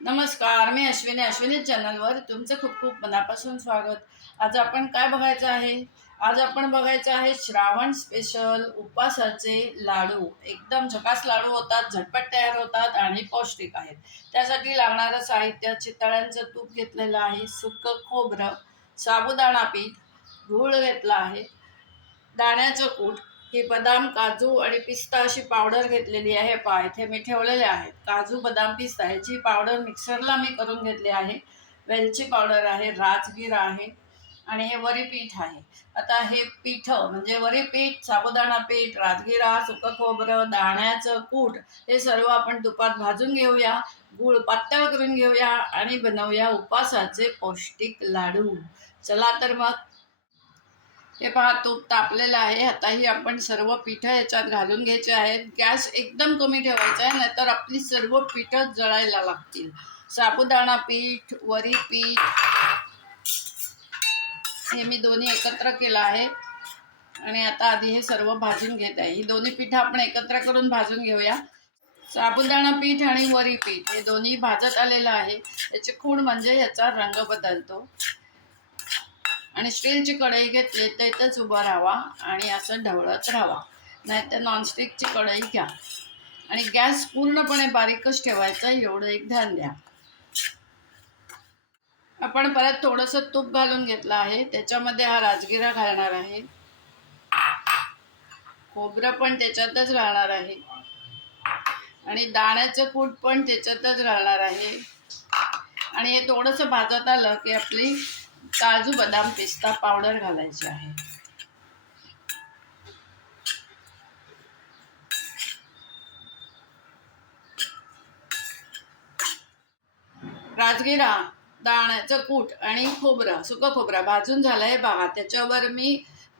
नमस्कार मी अश्विनी. अश्विनी चॅनलवर तुमचं खूप खूप मनापासून स्वागत. आज आपण काय बघायचं आहे? आज आपण बघायचं आहे श्रावण स्पेशल उपासाचे लाडू. एकदम झकास लाडू होतात झटपट तयार होतात आणि पौष्टिक आहेत. त्यासाठी लागणारं साहित्य चितळ्यांचं तूप घेतलेलं आहे सुकं खोबरं साबुदाणा पीठ गूळ घेतला आहे दाण्याचं कूट ही बदाम काजू आणि पिस्ता अशी पावडर घेतलेली आहे. पा इथे मी ठेवलेले आहेत. काजू बदाम पिस्ता ह्याची पावडर मिक्सरला मी करून घेतली आहे. वेलची पावडर आहे राजगिरा आहे आणि हे वरी पीठ आहे. आता हे पीठ म्हणजे वरी पीठ साबुदाणा पीठ राजगिरा सुकं खोबरं दाण्याचं कूट हे सर्व आपण तुपात भाजून घेऊया. गूळ पातळ करून घेऊया आणि बनवूया उपासाचे पौष्टिक लाडू. चला तर मग हे पहा तूप तापलेलं आहे. आताही आपण सर्व पिठं याच्यात घालून घ्यायचे आहेत. गॅस एकदम कमी ठेवायचा आहे नाहीतर आपली सर्व पिठं जळायला लागतील. साबुदाणा पीठ वरी पीठ हे मी दोन्ही एकत्र केलं आहे. आणि आता आधी हे सर्व भाजून घेत आहे. ही दोन्ही पिठं आपण एकत्र करून भाजून घेऊया. साबुदाणा पीठ आणि वरी पीठ हे दोन्ही भाजत आलेलं आहे. याची खूण म्हणजे याचा रंग बदलतो. आणि स्टीलची कढई घेतली तर इथंच उभा राहावा आणि असं ढवळत राहावा. नाहीतर नॉनस्टिकची कढई घ्या. आणि गॅस पूर्णपणे बारीकच ठेवायचा एवढं एक ध्यान द्या. आपण परत थोडंसं तूप घालून घेतलं आहे. त्याच्यामध्ये हा राजगिरा घालणार आहे. खोबरं पण त्याच्यातच घालणार आहे. आणि दाण्याचं कूट पण त्याच्यातच घालणार आहे. आणि हे थोडंसं भाजत आलं की आपली काजू बदाम पिस्ता पावडर घालायची आहे. राजगिरा दाण्याचं कूट आणि खोबरं सुकं खोबरं भाजून झालं आहे बघा. त्याच्यावर मी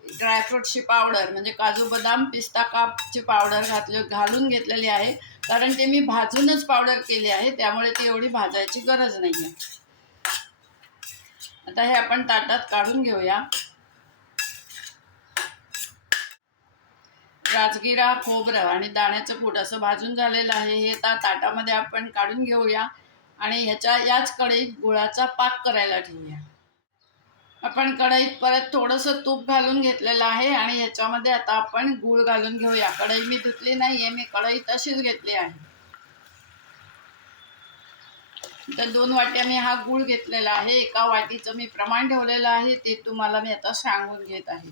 ड्रायफ्रूटची पावडर म्हणजे काजू बदाम पिस्ता कापची पावडर घातली घालून घेतलेली आहे. कारण ते मी भाजूनच पावडर केली आहे त्यामुळे ती एवढी भाजायची गरज नाही आहे आता हे आपण ताटात काढून घेऊया. राजगिरा खोबरं आणि दाण्याचं कूट असं भाजून झालेलं आहे. हे ता ताटामध्ये आपण काढून घेऊया आणि ह्याच्या याच कढईत गुळाचा पाक करायला ठेवूया. आपण कढईत परत थोडंसं तूप घालून घेतलेलं आहे आणि ह्याच्यामध्ये आता आपण गूळ घालून घेऊया. कढई मी धुतली नाही आहे मी कढई तशीच घेतली आहे. तर दोन वाट्या मी हा गूळ घेतलेला आहे. एका वाटीचं मी प्रमाण ठेवलेलं आहे. ते तुम्हाला मी आता सांगून घेत आहे.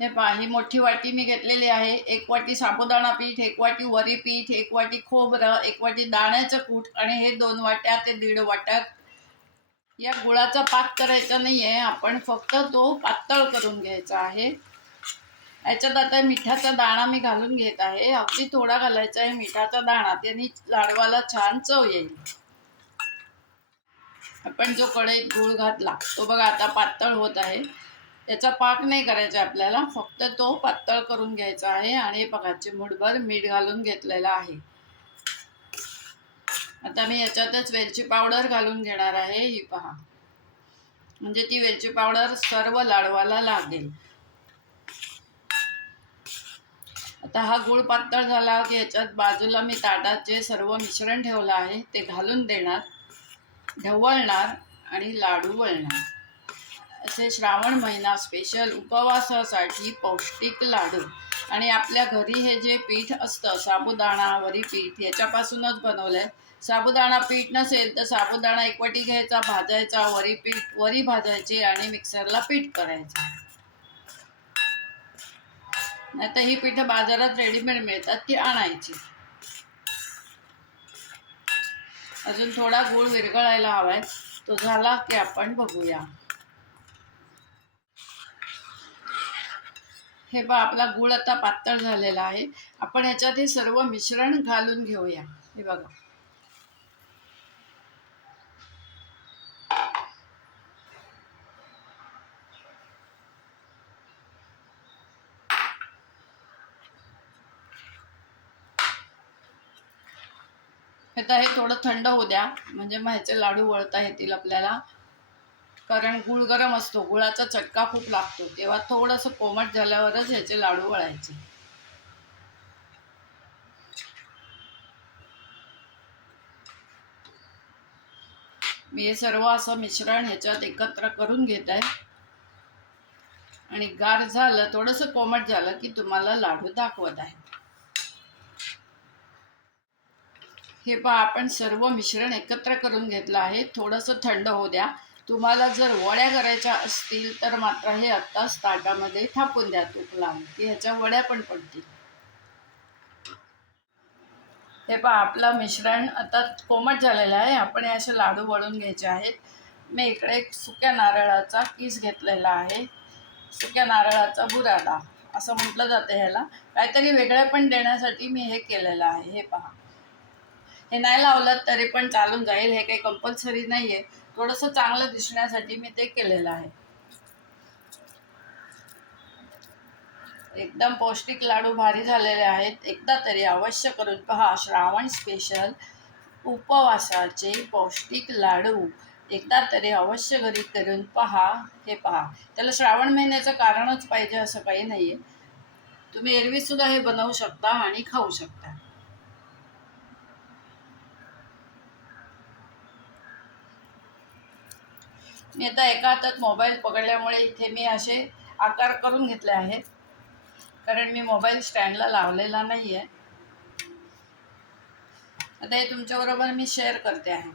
हे पहा ही मोठी वाटी मी घेतलेली आहे. एक वाटी साबुदाणा पीठ एक वाटी वरी पीठ एक वाटी खोबरं एक वाटी दाण्याचं कूट आणि हे दोन वाट्या ते दीड वाट्या. या गुळाचा पाक करायचा नाही आहे आपण फक्त तो पातळ करून घ्यायचा आहे. याच्यात आता मिठाचा दाणा मी घालून घेत आहे. अगदी थोडा घालायचा आहे मिठाचा दाणा. त्याने लाडवाला छान चव येईल. आपण जो कढईत गूळ घातला तो बघा आता पातळ होत आहे. त्याचा पाक नाही करायचा आपल्याला. फक्त तो पातळ करून घ्यायचा आहे आणि बघा चिमूटभर मीठ घालून घेतलेला आहे. आता मी याच्यातच वेलची पावडर घालून घेणार आहे. ही पहा. म्हणजे ती वेलची पावडर सर्व लाडवाला लागेल. आता हा गूळ पातळ झाला की याच्यात बाजूला मी ताटात जे सर्व मिश्रण ठेवलं आहे ते घालून देणार ढवळणार आणि लाडू वळणार. असे श्रावण महिना स्पेशल उपवासासाठी पौष्टिक लाडू. आणि आपल्या घरी हे जे पीठ असतं साबुदाणा वरी पीठ याच्यापासूनच बनवलं आहे साबुदाणा पीठ नसेल तर साबुदाणा एकवटी घ्यायचा भाजायचा वरी पीठ वरी भाजायची आणि मिक्सरला पीठ करायचं. नाही तर ही पिठं बाजारात रेडीमेड मिळतात ती आणायची. अजून थोडा गूळ विरघळायला हवाय. तो झाला की आपण बघूया. हे बा आपला गूळ आता पातळ झालेला आहे. आपण ह्याच्यात हे सर्व मिश्रण घालून घेऊया. हे बघा. आता हे थोडं थंड होऊ द्या. म्हणजे ह्याचे लाडू वळता येतील आपल्याला. कारण गुळ गरम असतो. गुळाचा चटका खूप लागतो. तेव्हा थोडंसं कोमट झाल्यावरच ह्याचे लाडू वळायचे. मी हे सर्व असं मिश्रण ह्याच्यात एकत्र करून घेत आहे. आणि गार झालं थोडंसं कोमट झालं की तुम्हाला लाडू दाखवत आहे. हे पहा आपण सर्व मिश्रण एकत्र करून घेतलं आहे. थोडंसं थंड होऊ द्या. तुम्हाला जर वड्या करायच्या असतील तर मात्र हे आत्ताच ताटामध्ये थापून द्या तूप लावून की ह्याच्या वड्या पण पडतील. हे पहा आपलं मिश्रण आता कोमट झालेलं आहे. आपण हे असे लाडू वळून घ्यायचे आहेत. मी इकडे एक सुक्या नारळाचा किस घेतलेला आहे. सुक्या नारळाचा बुरादा असं म्हटलं जातं ह्याला. काहीतरी वेगळं पण देण्यासाठी मी हे केलेलं आहे. हे पहा. हे नाही लावलं तरी पण चालून जाईल. हे काही कंपल्सरी नाही आहे थोडंसं चांगलं दिसण्यासाठी मी ते केलेलं आहे. एकदम पौष्टिक लाडू भारी झालेले आहेत. एकदा तरी अवश्य करून पहा. श्रावण स्पेशल उपवासाचे पौष्टिक लाडू. एकदा तरी अवश्य घरी करून पहा. हे पहा. त्याला श्रावण महिन्याचं कारणच पाहिजे असं काही नाही आहे तुम्ही एरवीसुद्धा हे बनवू शकता आणि खाऊ शकता. मी आता एका हातात मोबाईल पकडल्यामुळे इथे मी असे आकार करून घेतले आहेत. कारण मी मोबाईल स्टँडला लावलेला नाही आहे आता हे तुमच्याबरोबर मी शेअर करते आहे.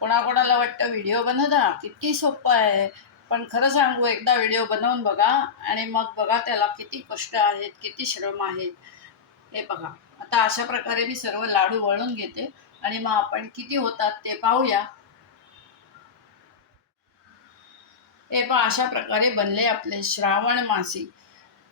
कोणाकोणाला वाटतं व्हिडिओ बनवता? किती सोपं आहे. पण खरं सांगू एकदा व्हिडिओ बनवून बघा आणि मग बघा त्याला किती कष्ट आहेत किती श्रम आहेत. हे बघा. आता अशा प्रकारे मी सर्व लाडू वळून घेते. आणि मग आपण किती होतात ते पाहूया. हे पहा अशा प्रकारे बनले आपले श्रावण मासिक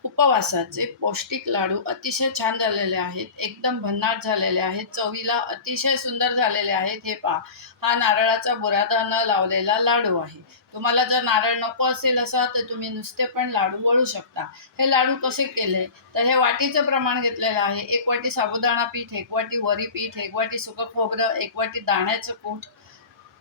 उपवासाचे पौष्टिक लाडू अतिशय छान झालेले आहेत एकदम भन्नाट झालेले आहेत चवीला अतिशय सुंदर झालेले आहेत. हे पहा हा नारळाचा बुरादा न लावलेला लाडू आहे. तुम्हाला जर नारळ नको असेल असा तर तुम्ही नुसते पण लाडू वळू शकता. हे लाडू कसे केले? तर हे वाटीचं प्रमाण घेतलेलं आहे. एक वाटी साबुदाणा पीठ एक वाटी वरी पीठ एक वाटी सुकं खोबरं एक वाटी दाण्याचं कूट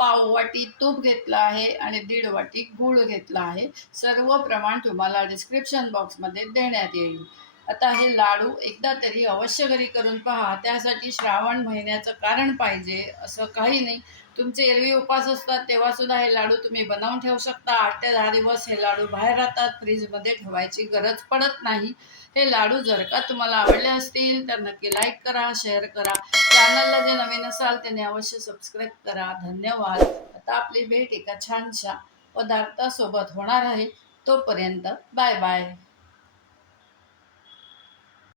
पाव वाटी तूप घेतलं आहे आणि दीड वाटी गूळ घेतला आहे. सर्व प्रमाण तुम्हाला डिस्क्रिप्शन बॉक्समध्ये देण्यात येईल. आता हे लाडू एकदा तरी अवश्य घरी करून पहा. त्यासाठी श्रावण महिन्याचं कारण पाहिजे असं काही नाही. तुमचे एरवी उपास असतात तेव्हा सुद्धा हे लाडू तुम्ही बनवून ठेवू शकता. आठ ते दहा दिवस हे लाडू बाहेर राहतात फ्रीजमध्ये ठेवायची गरज पडत नाही. हे लाडू जर का तुम्हाला आवडले असतील तर नक्की लाईक करा शेअर करा. चॅनलला जे नवीन असाल त्याने अवश्य सबस्क्राईब करा. धन्यवाद. आता आपली भेट एका छानशा पदार्थासोबत होणार आहे. तोपर्यंत बाय बाय.